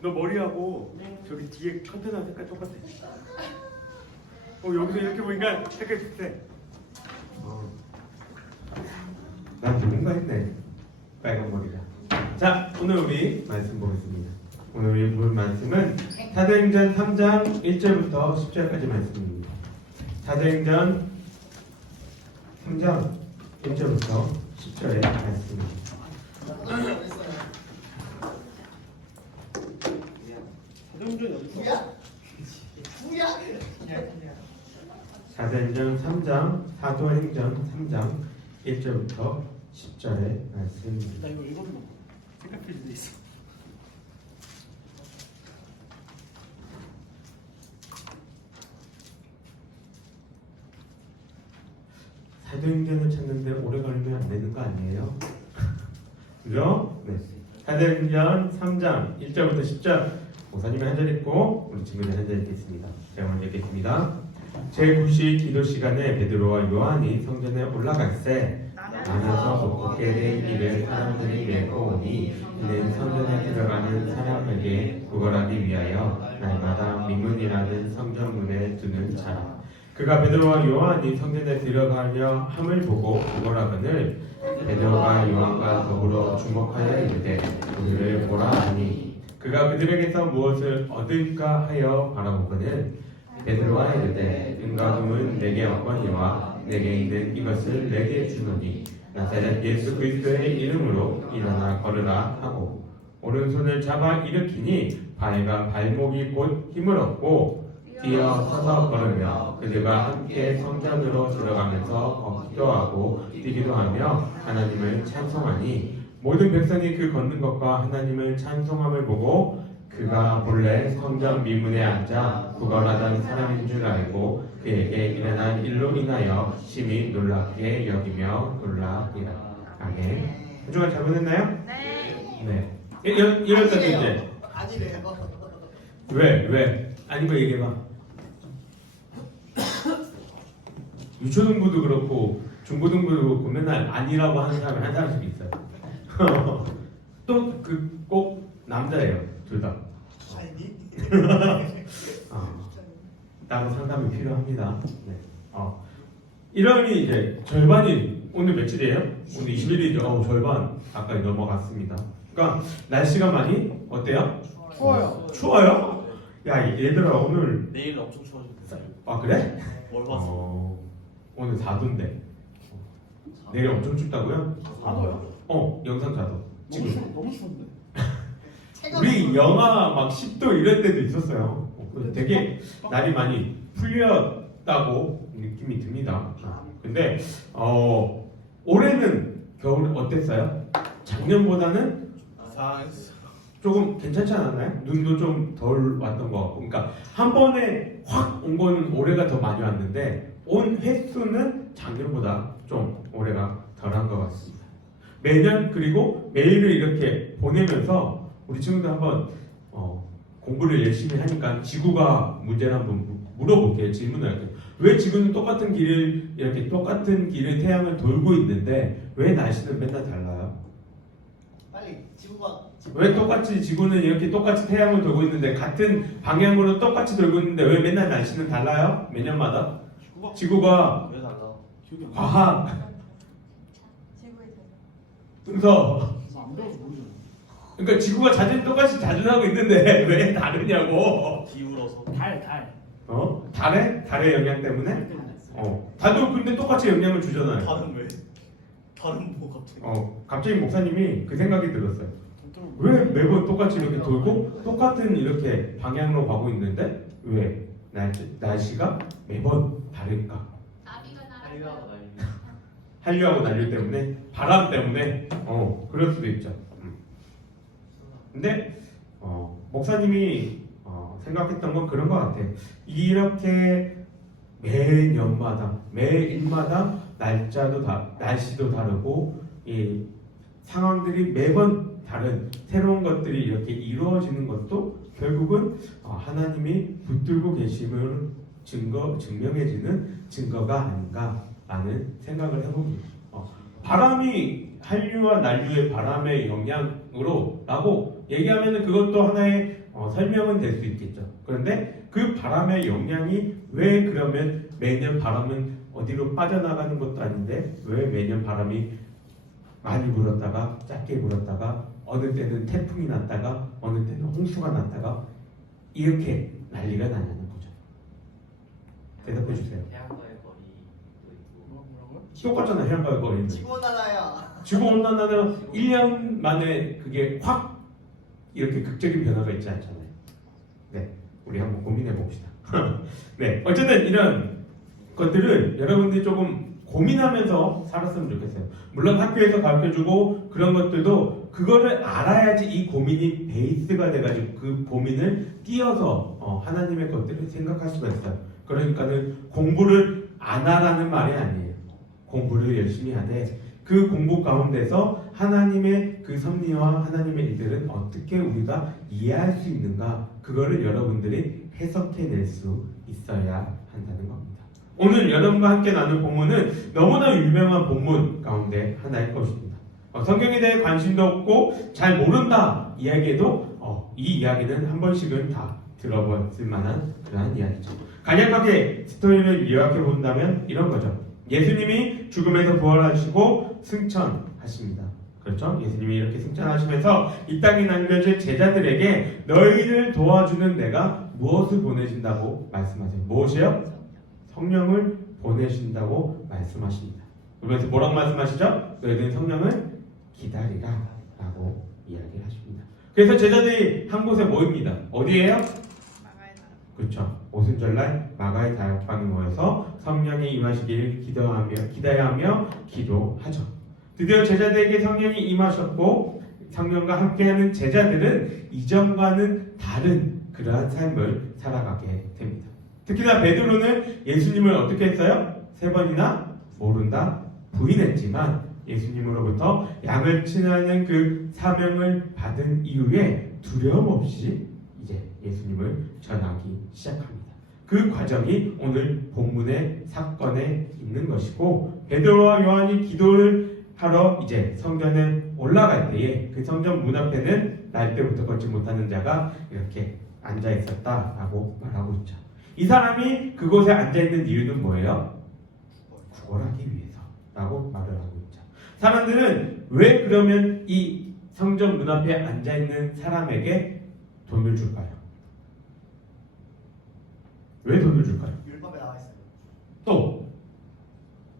너 머리하고 저기 뒤에 컨테너 색깔 똑같아. 여기서 이렇게 보니까 색깔 비슷해. 난 누군가 했네. 빨간 머리가. 자, 오늘 우리 말씀 보겠습니다. 오늘 우리 볼 말씀은 사도행전 3장 1절부터 10절까지 말씀입니다. 사도행전 3장 1절부터 10절의 말씀입니다. 사도행전 3장 1절부터 10절의 말씀입니다. 나 이거 읽어도 색깔 필요돼 있어. 사도행전을 찾는데 오래 걸리면 안 되는 거 아니에요? 그죠? 네. 사도행전 3장 1절부터 10절 목사님이 한 절 읽고 우리 친구들 한 절 읽겠습니다. 제가 먼저 읽겠습니다. 제9시 기도 시간에 베드로와 요한이 성전에 올라갈새 안에서 높게 된 길을 사람들이 메고 오니 이는 성전에 들어가는 사람에게 구걸하기 위하여 날마다 민문이라는 성전문에 두는 자라. 그가 베드로와 요한이 성전에 들어가려 함을 보고 구걸하거늘 베드로가 요한과 더불어 주목하여 이르되 우리를 보라 하니 그가 그들에게서 무엇을 얻을까 하여 바라보거늘 베드로가 이르되 은과금은 내게 없거니와 내게 있는 이것을 내게 주노니 나사렛 예수 그리스도의 이름으로 일어나 걸으라 하고 오른손을 잡아 일으키니 발과 발목이 곧 힘을 얻고 뛰어 서서 걸으며 그들과 함께 성전으로 들어가면서 걷기도 하고 뛰기도 하며 하나님을 찬송하니 모든 백성이 그 걷는 것과 하나님을 찬송함을 보고 그가 본래 성전 미문에 앉아 구걸하던 사람인 줄 알고 그에게 일어난 일로 인하여 심히 놀랍게 여기며 놀라니라. 아멘. 한 주간 잘 보냈나요? 네. 이럴 때도 이제 아니래요. 왜? 아니면 얘기해봐. 유초등부도 그렇고 중고등부도 그렇고 맨날 아니라고 하는 사람이 한 사람씩 있어요. 또 그 꼭 남자예요. 둘 다. 아니? 따로 상담이 필요합니다. 네. 이러니 이제 절반이 오늘 며칠이에요? 오늘 21일이죠. 절반 가까이 넘어갔습니다. 그러니까 날씨가 많이 어때요? 추워요. 추워요? 야 얘들아 오늘 내일 엄청 추워진대. 아 그래? 뭘 봤어? 오늘 4도인데 내일 엄청 춥다고요? 4도요? 영상 4도 지금 너무 추운데. 우리 영하 막 10도 이럴 때도 있었어요. 되게 날이 많이 풀렸다고 느낌이 듭니다. 근데 올해는 겨울 어땠어요? 작년보다는 조금 괜찮지 않았나요? 눈도 좀 덜 왔던 것 같고 그러니까 한 번에 확 온 거는 올해가 더 많이 왔는데 온 횟수는 작년보다 좀 올해가 덜한 것 같습니다. 매년 그리고 매일을 이렇게 보내면서 우리 친구들 한번 공부를 열심히 하니까 지구가 문제를 한번 물어볼게요. 질문을 할게요. 왜 지구는 똑같은 길을 이렇게 똑같은 길을 태양을 돌고 있는데 왜 날씨는 맨날 달라요? 빨리 지구가 왜 똑같이 지구는 이렇게 똑같이 태양을 돌고 있는데 같은 방향으로 똑같이 돌고 있는데 왜 맨날 날씨는 달라요? 매년마다? 지구가 왜 달라? 과학 순서 안 배워서 모르잖아. 그러니까 지구가 똑같이 자전하고 있는데 왜 다르냐고. 기울어서. 달. 달의 영향 때문에? 달도 근데 똑같이 영향을 주잖아요. 달은 왜? 달은 뭐 갑자기? 갑자기 목사님이 그 생각이 들었어요. 왜 매번 똑같이 이렇게 돌고 똑같은 이렇게 방향으로 가고 있는데 왜 날씨가 매번 다를까? 한류하고 난류 때문에? 바람 때문에? 그럴 수도 있죠. 근데 목사님이 생각했던 건 그런 것 같아요. 이렇게 매년마다 매일마다 날씨도 다르고 이 상황들이 매번 다른 새로운 것들이 이렇게 이루어지는 것도 결국은 하나님이 붙들고 계심을 증명해주는 증거가 아닌가라는 생각을 해봅니다. 바람이 한류와 난류의 바람의 영향으로 라고 얘기하면 그것도 하나의 설명은 될 수 있겠죠. 그런데 그 바람의 영향이 왜 그러면 매년 바람은 어디로 빠져나가는 것도 아닌데 왜 매년 바람이 많이 불었다가 짧게 불었다가 어느 때는 태풍이 났다가 어느 때는 홍수가 났다가 이렇게 난리가 나냐는 거죠. 대답해 주세요. 태양과의 거리도 있고 뭐라고요? 똑같잖아. 해안가의 거리는. 지구온난화야. 지구온난화는 1년 만에 그게 확 이렇게 극적인 변화가 있지 않잖아요. 네, 우리 한번 고민해 봅시다. 네, 어쨌든 이런 것들을 여러분들이 조금 고민하면서 살았으면 좋겠어요. 물론 학교에서 가르쳐주고 그런 것들도 그거를 알아야지 이 고민이 베이스가 돼가지고 그 고민을 띄어서 하나님의 것들을 생각할 수가 있어요. 그러니까는 공부를 안 하라는 말이 아니에요. 공부를 열심히 하되 그 공부 가운데서 하나님의 그 섭리와 하나님의 일들은 어떻게 우리가 이해할 수 있는가, 그거를 여러분들이 해석해낼 수 있어야 한다는 겁니다. 오늘 여러분과 함께 나눌 본문은 너무나 유명한 본문 가운데 하나일 것입니다. 성경에 대해 관심도 없고 잘 모른다 이야기에도 이 이야기는 한 번씩은 다 들어봤을 만한 그러한 이야기죠. 간략하게 스토리를 요약해 본다면 이런 거죠. 예수님이 죽음에서 부활하시고 승천하십니다. 그렇죠? 예수님이 이렇게 승천하시면서 이 땅에 남겨질 제자들에게 너희를 도와주는 내가 무엇을 보내신다고 말씀하세요? 무엇이요? 성령을 보내신다고 말씀하십니다. 그러면서 뭐라고 말씀하시죠? 너희들은 성령을 기다리라 라고 이야기하십니다. 그래서 제자들이 한 곳에 모입니다. 어디예요? 마가의 나라. 그렇죠. 오순절날 마가의 다락방에 모여서 성령이 임하시기를 기대하며 기도하죠. 드디어 제자들에게 성령이 임하셨고 성령과 함께하는 제자들은 이전과는 다른 그러한 삶을 살아가게 됩니다. 특히나 베드로는 예수님을 어떻게 했어요? 3번이나 모른다 부인했지만 예수님으로부터 양을 치는 그 사명을 받은 이후에 두려움 없이 이제 예수님을 전하기 시작합니다. 그 과정이 오늘 본문의 사건에 있는 것이고, 베드로와 요한이 기도를 하러 이제 성전에 올라갈 때에 그 성전 문 앞에는 날 때부터 걷지 못하는 자가 이렇게 앉아 있었다라고 말하고 있죠. 이 사람이 그곳에 앉아 있는 이유는 뭐예요? 구걸하기 위해서라고 말을 하고 있죠. 사람들은 왜 그러면 이 성전 문 앞에 앉아 있는 사람에게 돈을 줄까요? 왜 돈을 줄까요? 율법에 나와 있어요. 또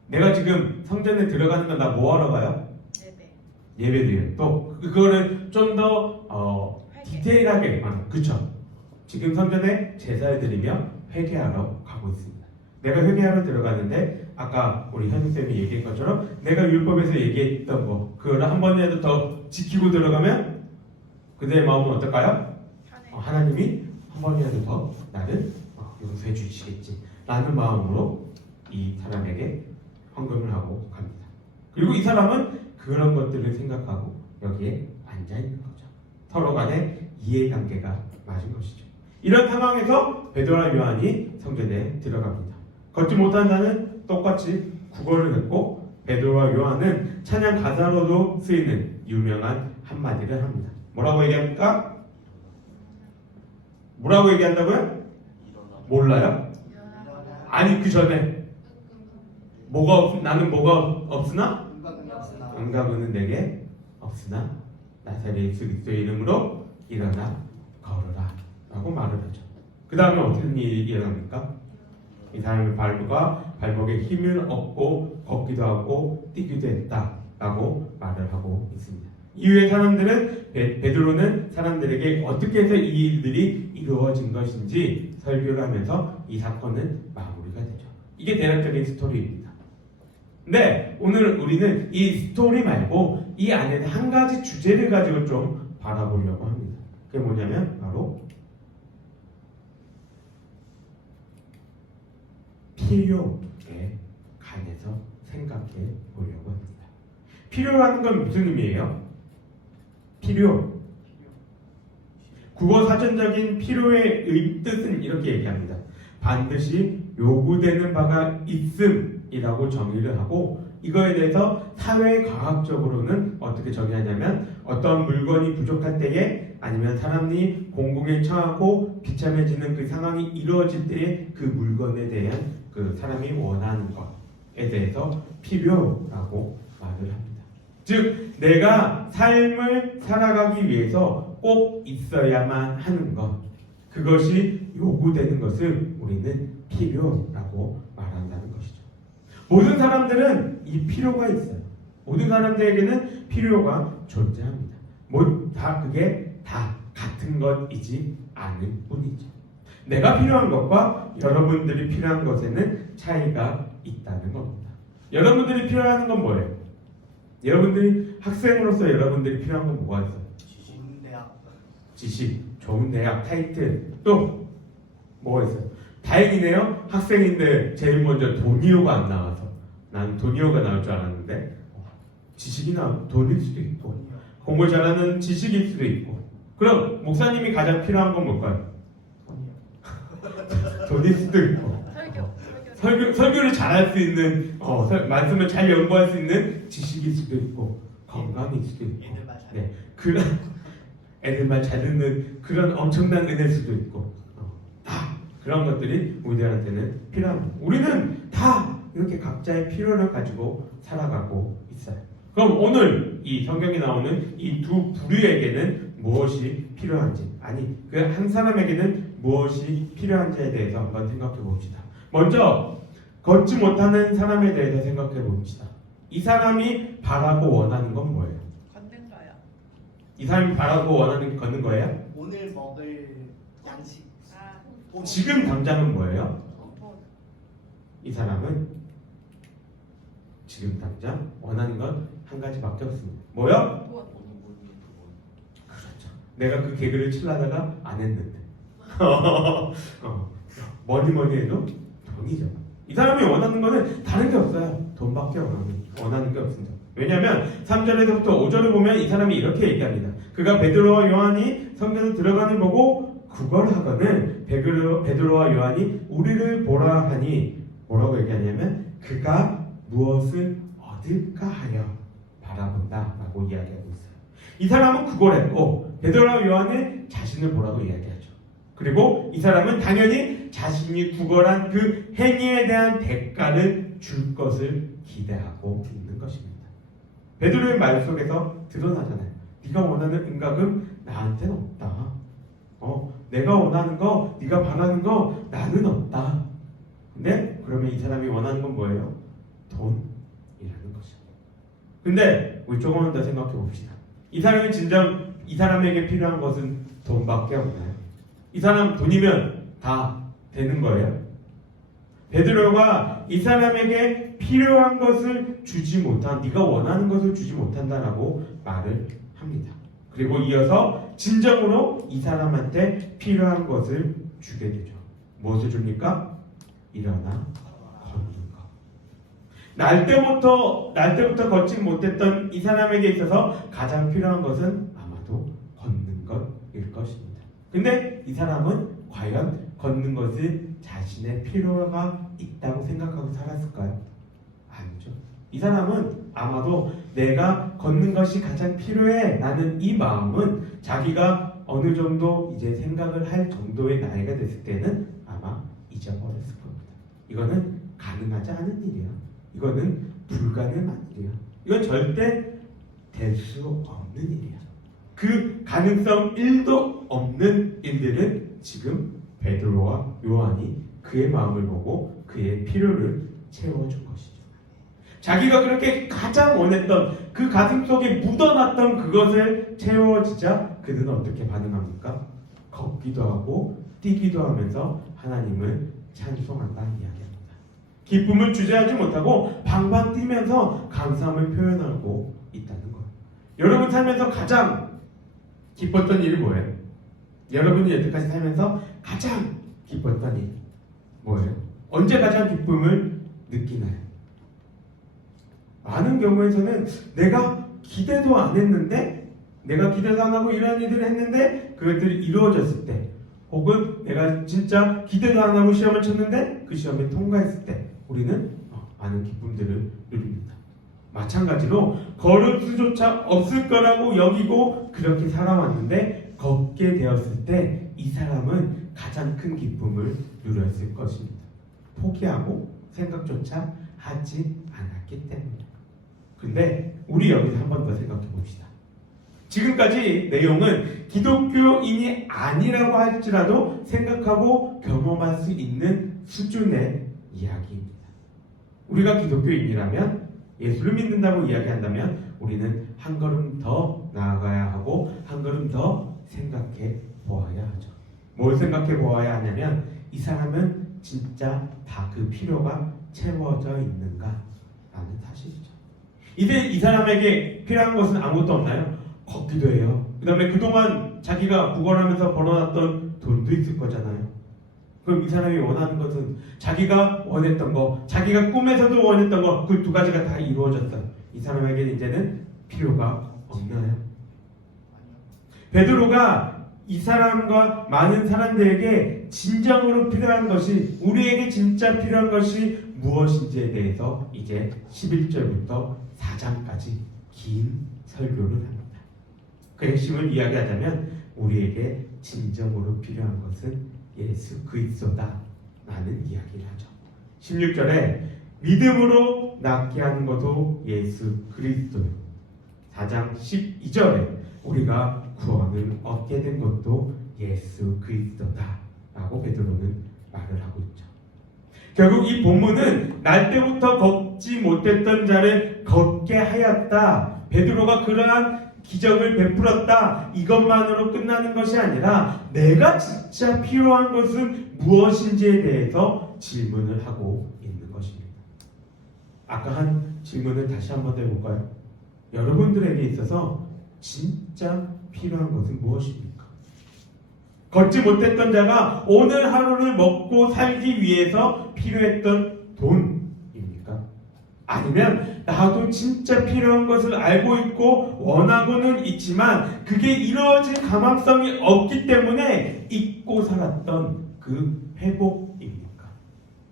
내가 지금 성전에 들어가는 건 나 뭐 하러 가요? 예배. 예배드려요. 또 그거를 좀 더 디테일하게 그쵸? 지금 성전에 제사를 드리며 회개하러 가고 있습니다. 내가 회개하러 들어갔는데 아까 우리 현수쌤이 얘기한 것처럼 내가 율법에서 얘기했던 거 그거를 한 번이라도 더 지키고 들어가면 그들의 마음은 어떨까요? 편해. 하나님이 한 번이라도 더 나를 용서해 주시겠지 라는 마음으로 이 사람에게 헌금을 하고 갑니다. 그리고 이 사람은 그런 것들을 생각하고 여기에 앉아있는 거죠. 서로 간의 이해관계가 맞은 것이죠. 이런 상황에서 베드로와 요한이 성전에 들어갑니다. 걷지 못한 자는 똑같이 구걸을 했고 베드로와 요한은 찬양 가사로도 쓰이는 유명한 한마디를 합니다. 뭐라고 얘기합니까? 뭐라고 얘기한다고요? 몰라요? 아니 그 전에 나는 뭐가 없으나 응답은 내게 없으나 나사렛 예수 그리스도의 이름으로 일어나 걸어라 라고 말을 하죠. 그 다음에 어떤 일이 일어납니까? 이 사람의 발목에 힘을 얻고 걷기도 하고 뛰기도 했다 라고 말을 하고 있습니다. 이후에 사람들은 베드로는 사람들에게 어떻게 해서 이 일들이 이루어진 것인지 설교를 하면서 이 사건은 마무리가 되죠. 이게 대략적인 스토리입니다. 근데 오늘 우리는 이 스토리 말고 이 안에서 한 가지 주제를 가지고 좀 바라보려고 합니다. 그게 뭐냐면 바로 필요에 관해서 생각해 보려고 합니다. 필요라는 건 무슨 의미예요? 필요. 국어 사전적인 필요의 뜻은 이렇게 얘기합니다. 반드시 요구되는 바가 있음이라고 정의를 하고 이거에 대해서 사회과학적으로는 어떻게 정의하냐면 어떤 물건이 부족할 때에 아니면 사람이 공공에 처하고 비참해지는 그 상황이 이루어질 때의 그 물건에 대한 그 사람이 원하는 것에 대해서 필요라고 말을 합니다. 즉 내가 삶을 살아가기 위해서 꼭 있어야만 하는 것, 그것이 요구되는 것을 우리는 필요라고 말한다는 것이죠. 모든 사람들은 이 필요가 있어요. 모든 사람들에게는 필요가 존재합니다. 그게 다 같은 것이지 않을 뿐이죠. 내가 필요한 것과 여러분들이 필요한 것에는 차이가 있다는 겁니다. 여러분들이 필요한 건 뭐예요? 여러분들이 학생으로서 여러분들이 필요한 건 뭐가 있어요? 좋은 대학. 지식, 좋은 대학, 타이틀, 또 뭐가 있어요? 다행이네요. 학생인데 제일 먼저 돈이오가 안 나와서 난 돈이오가 나올 줄 알았는데 지식이나 돈일 수도 있고 공부 잘하는 지식일 수도 있고. 그럼 목사님이 가장 필요한 건 뭘까요? 돈일 수도 있고 설교를 잘할 수 있는 말씀을 잘 연구할 수 있는 지식일 수도 있고 건강일 수도 있고 애들 말 잘. 네, 그런 애들 말 잘 듣는 그런 엄청난 은혜일 수도 있고 다 그런 것들이 우리들한테는 필요합니다. 우리는 다 이렇게 각자의 필요를 가지고 살아가고 있어요. 그럼 오늘 이 성경에 나오는 이 두 부류에게는 무엇이 필요한지, 아니 그 한 사람에게는 무엇이 필요한지에 대해서 한번 생각해 봅시다. 먼저 걷지 못하는 사람에 대해서 생각해 봅시다. 이 사람이 바라고 원하는 건 뭐예요? 걷는 거요. 이 사람이 바라고 원하는 게 걷는 거예요? 오늘 먹을 양식. 아, 돈. 지금 당장은 뭐예요? 돈. 이 사람은 지금 당장 원하는 건 한 가지밖에 없습니다. 뭐요? 돈. 그렇죠. 내가 그 개그를 치려다가 안 했는데 뭐니 해도 돈이죠. 이 사람이 원하는 거는 다른 게 없어요. 돈밖에 원하는 게 없습니다. 왜냐하면 3절에서부터 5절을 보면 이 사람이 이렇게 얘기합니다. 그가 베드로와 요한이 성전에 들어가는 보고 구걸하거늘 베드로와 요한이 우리를 보라 하니 뭐라고 얘기하냐면 그가 무엇을 얻을까 하여 바라본다 라고 이야기하고 있어요. 이 사람은 구걸했고 베드로와 요한은 자신을 보라고 이야기하죠. 그리고 이 사람은 당연히 자신이 구걸한 그 행위에 대한 대가를 줄 것을 기대하고 있는 것입니다. 베드로의 말 속에서 드러나잖아요. 네가 원하는 은각은 나한테는 없다. 내가 원하는 거, 네가 바라는 거 나는 없다. 근데 그러면 이 사람이 원하는 건 뭐예요? 돈이라는 것이죠. 근데 우리 조금만 더 생각해 봅시다. 이 사람이 진정 이 사람에게 필요한 것은 돈밖에 없나요? 이 사람 돈이면 다 되는 거예요? 베드로가 이 사람에게 필요한 것을 주지 못한, 네가 원하는 것을 주지 못한다라고 말을 합니다. 그리고 이어서 진정으로 이 사람한테 필요한 것을 주게 되죠. 무엇을 줍니까? 일어나 걷는 것. 날 때부터 걷지 못했던 이 사람에게 있어서 가장 필요한 것은 아마도 걷는 것일 것입니다. 근데 이 사람은 과연 걷는 것을 자신의 필요가 있다고 생각하고 살았을까요? 아니죠. 이 사람은 아마도 내가 걷는 것이 가장 필요해 라는 이 마음은 자기가 어느 정도 이제 생각을 할 정도의 나이가 됐을 때는 아마 잊어버렸을 겁니다. 이거는 가능하지 않은 일이야. 이거는 불가능한 일이야. 이건 절대 될 수 없는 일이야. 그 가능성 1도 없는 일들을 지금 베드로와 요한이 그의 마음을 보고 그의 필요를 채워준 것이죠. 자기가 그렇게 가장 원했던 그 가슴 속에 묻어놨던 그것을 채워지자 그는 어떻게 반응합니까? 걷기도 하고 뛰기도 하면서 하나님을 찬송한다는 이야기입니다. 기쁨을 주저하지 못하고 방방 뛰면서 감사함을 표현하고 있다는 거예요. 여러분 살면서 가장 기뻤던 일이 뭐예요? 여러분이 여태까지 살면서 가장 기뻤던 일 뭐예요? 언제 가장 기쁨을 느끼나요? 많은 경우에서는 내가 기대도 안 했는데, 내가 기대도 안 하고 이런 일들을 했는데 그것들이 이루어졌을 때, 혹은 내가 진짜 기대도 안 하고 시험을 쳤는데 그 시험에 통과했을 때 우리는 많은 기쁨들을 누립니다. 마찬가지로 걸을 수조차 없을 거라고 여기고 그렇게 살아왔는데 걷게 되었을 때 이 사람은 가장 큰 기쁨을 누렸을 것입니다. 포기하고 생각조차 하지 않았기 때문에. 근데 우리 여기서 한 번 더 생각해 봅시다. 지금까지 내용은 기독교인이 아니라고 할지라도 생각하고 경험할 수 있는 수준의 이야기입니다. 우리가 기독교인이라면, 예수를 믿는다고 이야기한다면 우리는 한 걸음 더 나아가야 하고 한 걸음 더 생각해 보아야 하죠. 뭘 생각해 보아야 하냐면 이 사람은 진짜 다 그 필요가 채워져 있는가 라는 사실이죠. 이제 이 사람에게 필요한 것은 아무것도 없나요? 걷기도 해요. 그 다음에 그동안 자기가 구걸하면서 벌어놨던 돈도 있을 거잖아요. 그럼 이 사람이 원하는 것은 자기가 원했던 거, 자기가 꿈에서도 원했던 거, 그 두 가지가 다 이루어졌어요. 이 사람에게 이제는 필요가 없나요? 베드로가 이 사람과 많은 사람들에게 진정으로 필요한 것이, 우리에게 진짜 필요한 것이 무엇인지에 대해서 이제 11절부터 4장까지 긴 설교를 합니다. 그 핵심을 이야기하자면 우리에게 진정으로 필요한 것은 예수 그리스도다 라는 이야기를 하죠. 16절에 믿음으로 낫게 하는 것도 예수 그리스도요. 4장 12절에 우리가 구원을 얻게 된 것도 예수 그리스도다 라고 베드로는 말을 하고 있죠. 결국 이 본문은 날 때부터 걷지 못했던 자를 걷게 하였다, 베드로가 그러한 기적을 베풀었다, 이것만으로 끝나는 것이 아니라 내가 진짜 필요한 것은 무엇인지에 대해서 질문을 하고 있는 것입니다. 아까 한 질문을 다시 한번 더 해볼까요? 여러분들에게 있어서 진짜 필요한 것은 무엇입니까? 걷지 못했던 자가 오늘 하루를 먹고 살기 위해서 필요했던 돈입니까? 아니면 나도 진짜 필요한 것을 알고 있고 원하고는 있지만 그게 이루어질 가망성이 없기 때문에 잊고 살았던 그 회복입니까?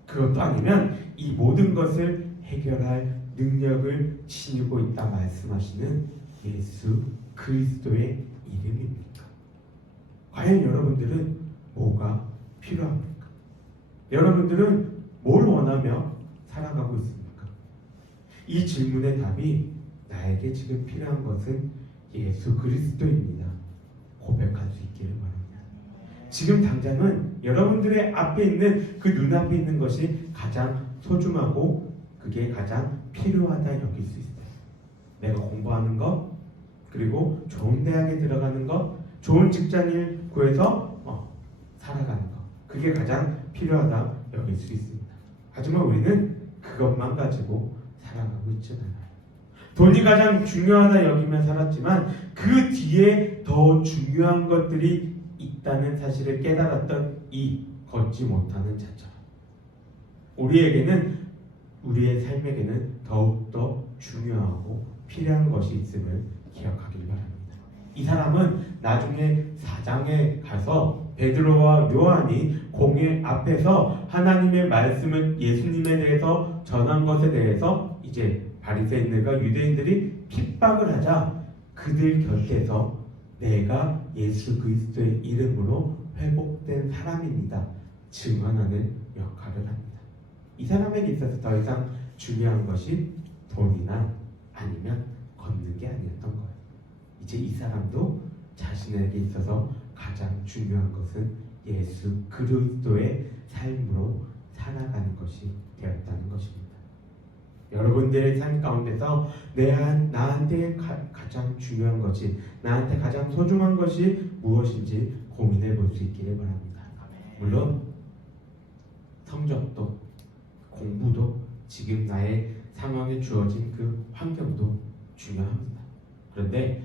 그것도 아니면 이 모든 것을 해결할 능력을 지니고 있다 말씀하시는 예수 그리스도의 이름입니까? 과연 여러분들은 뭐가 필요합니까? 여러분들은 뭘 원하며 살아가고 있습니까? 이 질문의 답이 나에게 지금 필요한 것은 예수 그리스도입니다. 고백할 수 있기를 바랍니다. 지금 당장은 여러분들의 앞에 있는 그 눈앞에 있는 것이 가장 소중하고 그게 가장 필요하다 여길 수 있어요. 내가 공부하는 것, 그리고 좋은 대학에 들어가는 것, 좋은 직장을 구해서 살아가는 것, 그게 가장 필요하다 여길 수 있습니다. 하지만 우리는 그것만 가지고 살아가고 있지는 않아요. 돈이 가장 중요하다 여기며 살았지만 그 뒤에 더 중요한 것들이 있다는 사실을 깨달았던 이 걷지 못하는 자처럼 우리의 삶에게는 더욱더 중요하고 필요한 것이 있음을 기억하길 바랍니다. 이 사람은 나중에 4장에 가서 베드로와 요한이 공회 앞에서 하나님의 말씀을 예수님에 대해서 전한 것에 대해서 이제 바리새인들과 유대인들이 핍박을 하자 그들 곁에서 내가 예수 그리스도의 이름으로 회복된 사람입니다 증언하는 역할을 합니다. 이 사람에게 있어서 더 이상 중요한 것이 돈이나 아니면 걷는 게 아니었던 거예요. 이제 이 사람도 자신에게 있어서 가장 중요한 것은 예수 그리스도의 삶으로 살아가는 것이 되었다는 것입니다. 여러분들의 삶 가운데서 나한테 가장 중요한 것이, 나한테 가장 소중한 것이 무엇인지 고민해 볼 수 있기를 바랍니다. 물론 성적도 공부도 지금 나의 상황에 주어진 그 환경도 중요합니다. 그런데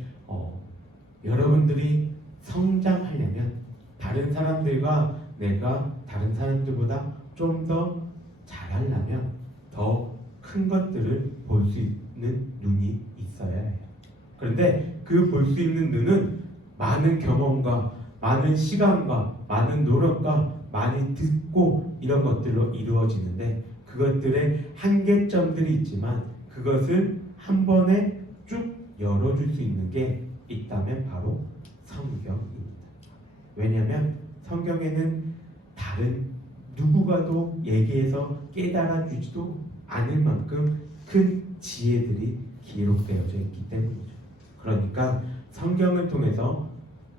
여러분들이 성장하려면 다른 사람들과 내가 다른 사람들보다 좀 더 잘하려면 더 큰 것들을 볼 수 있는 눈이 있어야 해요. 그런데 그 볼 수 있는 눈은 많은 경험과 많은 시간과 많은 노력과 많이 듣고 이런 것들로 이루어지는데 그것들의 한계점들이 있지만 그것을 한 번에 쭉 열어줄 수 있는 게 있다면 바로 성경입니다. 왜냐하면 성경에는 다른 누구가도 얘기해서 깨달아 주지도 않을 만큼 큰 지혜들이 기록되어져 있기 때문이죠. 그러니까 성경을 통해서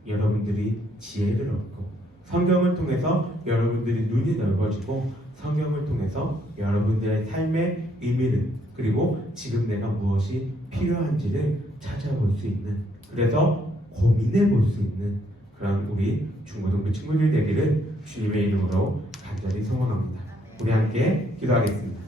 여러분들이 지혜를 얻고, 성경을 통해서 여러분들이 눈이 넓어지고, 성경을 통해서 여러분들의 삶의 의미를, 그리고 지금 내가 무엇이 필요한지를 찾아볼 수 있는, 그래서 고민해 볼 수 있는 그런 우리 중고등부 친구들 되기를 주님의 이름으로 간절히 소원합니다. 우리 함께 기도하겠습니다.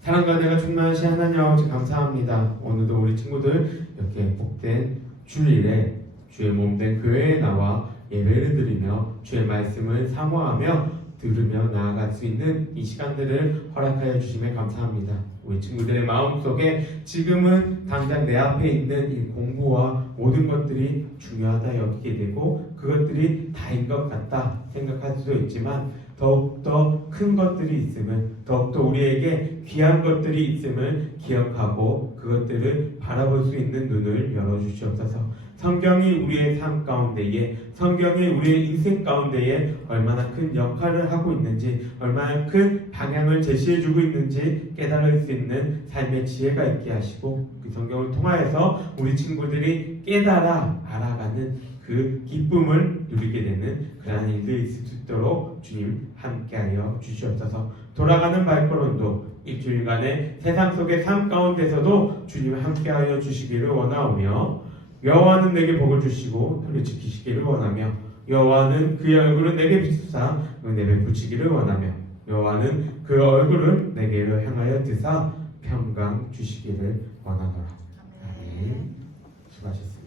사랑과 은혜가 충만하신 하나님 아버지 감사합니다. 오늘도 우리 친구들 이렇게 복된 주일에 주의 몸된 교회에 나와 예배를 드리며 주의 말씀을 사모하며 들으며 나아갈 수 있는 이 시간들을 허락하여 주심에 감사합니다. 우리 친구들의 마음속에 지금은 당장 내 앞에 있는 이 공부와 모든 것들이 중요하다 여기게 되고 그것들이 다인 것 같다 생각할 수도 있지만 더욱더 큰 것들이 있음을, 더욱더 우리에게 귀한 것들이 있음을 기억하고 그것들을 바라볼 수 있는 눈을 열어주시옵소서. 성경이 우리의 삶 가운데에, 성경이 우리의 인생 가운데에 얼마나 큰 역할을 하고 있는지, 얼마나 큰 방향을 제시해주고 있는지 깨달을 수 있는 삶의 지혜가 있게 하시고, 그 성경을 통하여서 우리 친구들이 깨달아 알아가는 그 기쁨을 누리게 되는 그러한 일들이 있을 수 있도록 주님 함께하여 주시옵소서. 돌아가는 발걸음도 일주일간의 세상 속의 삶 가운데서도 주님 함께하여 주시기를 원하오며, 여호와는 내게 복을 주시고 너를 지키시기를 원하며, 여호와는 그의 얼굴을 내게 비추사 은혜를 붙이기를 원하며, 여호와는 그 얼굴을 내게로 향하여 드사 평강 주시기를 원하노라. 아멘. 수고하셨습니다.